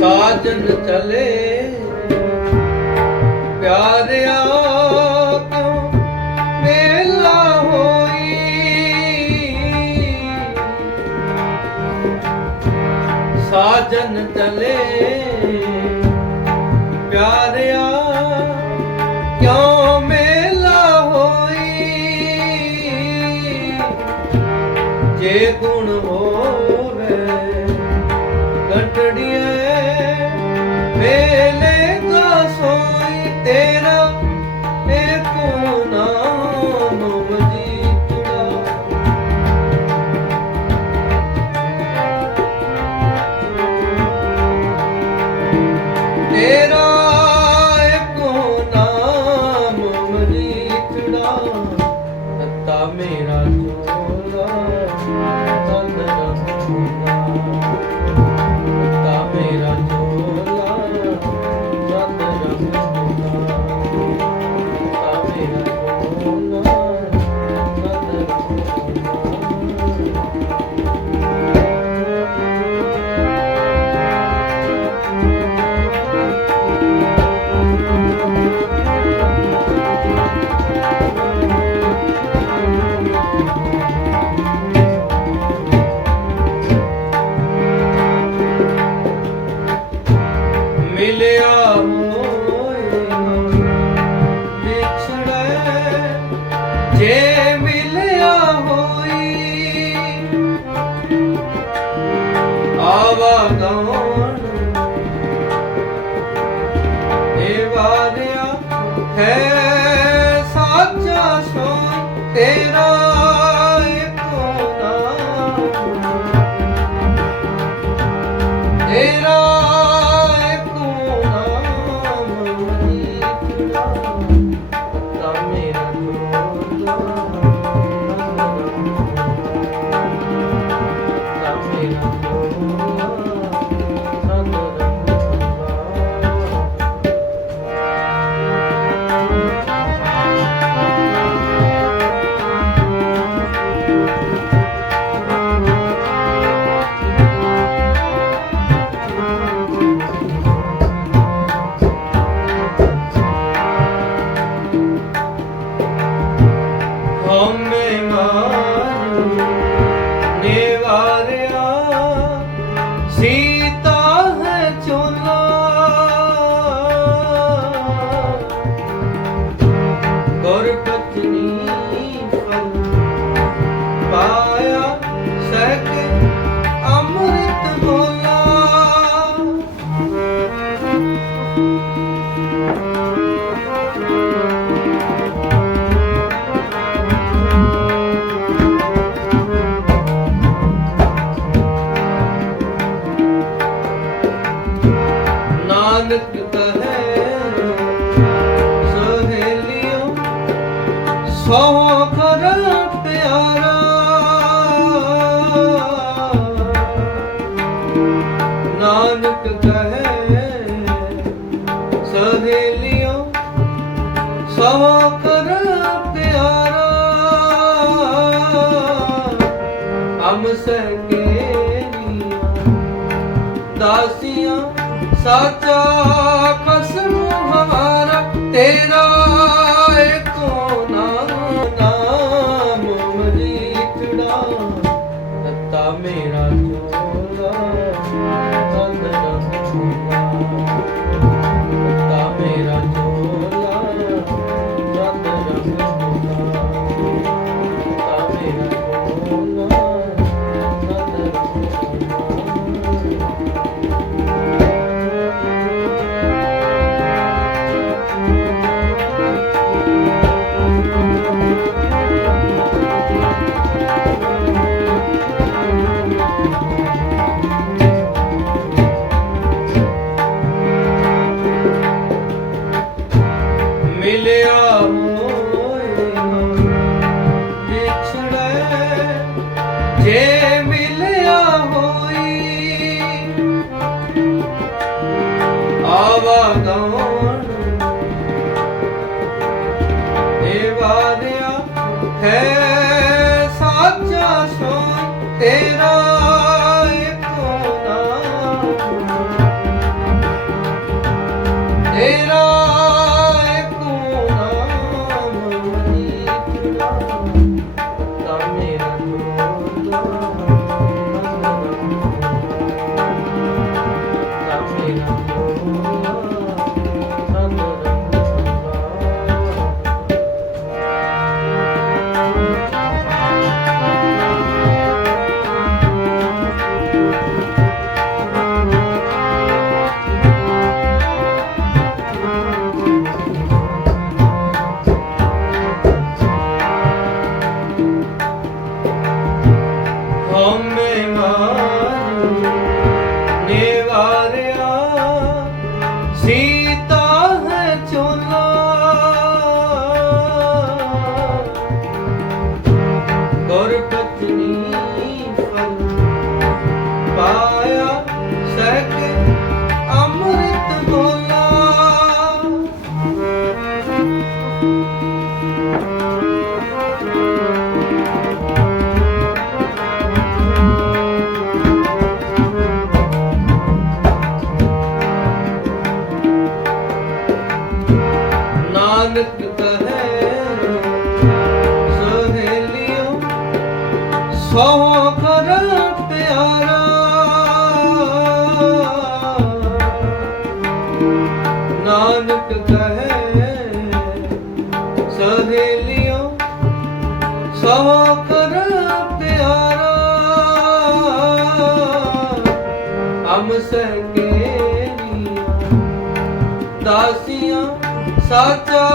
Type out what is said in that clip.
ਸਾਜਨ ਚਲੇ। ਪਿਆਰਿਆ ਕਿਉਂ ਮੇਲਾ ਹੋਈ। ਸਾਜਨ ਚਲੇ। ਪਿਆਰਿਆ ਕਿਉਂ ਮੇਲਾ ਹੋਈ? ਜੇ ਗੁਣ ਹੋ mera ko ਮਿਲਿਆ ਹੋਏ ਵਿਛੜੇ। ਜੇ ਮਿਲਿਆ ਹੋਈ ਆਵਾਗਾਨ ਨਾਨਕ ਕਹੇ ਸਹੇਲਿਓ ਸੋ ਕਰ ਪਿਆਰਾ। ਨਾਨਕ ਕਹੇ ਸਹੇਲਿਓ ਸੋ ਕਰ ਪਿਆਰਾ। ਹਮ ਸਕੇ ਦਾਸੀਆਂ ਸਾਚਾ ਕਸਮ ਹਮਾਰਾ ਤੇਰਾ ਏਕੋ ਨਾਮ ਨਾਮ ਮਜੀਤੜਾ ਮੇਰਾ ਚੋਲਾ ਤਨ ਮਿਲਿਆ ਮੋਏ ਵਿਛੜੇ। ਜੇ ਮਿਲਿਆ ਹੋਈ ਆਵਾ ਤਾਂ ਹਉਮੈ ਮਾਰੂ। ਨਿਵਾਰਿਆ ਸੀਤਾ ਹੈ ਚੋਲਾ। ਗੁਰ ਪਤਨੀ ਫਲ ਪਾਇਆ ਸਹਿਕ ਅੰਮ੍ਰਿਤ ਬੋਲਾ thank you ਨਾਨਕ ਕਹੈ ਸਹੇਲਿਓ ਸੋ ਕਰ ਪਿਆਰਾ ਨਾਨਕ ਕਹੈ ਸਹੇਲਿਓ ਸੋ ਕਰ ਪਿਆਰਾ ਅਮ ਸਹਕੇ ਦਾਸੀਆਂ ਸਚਾ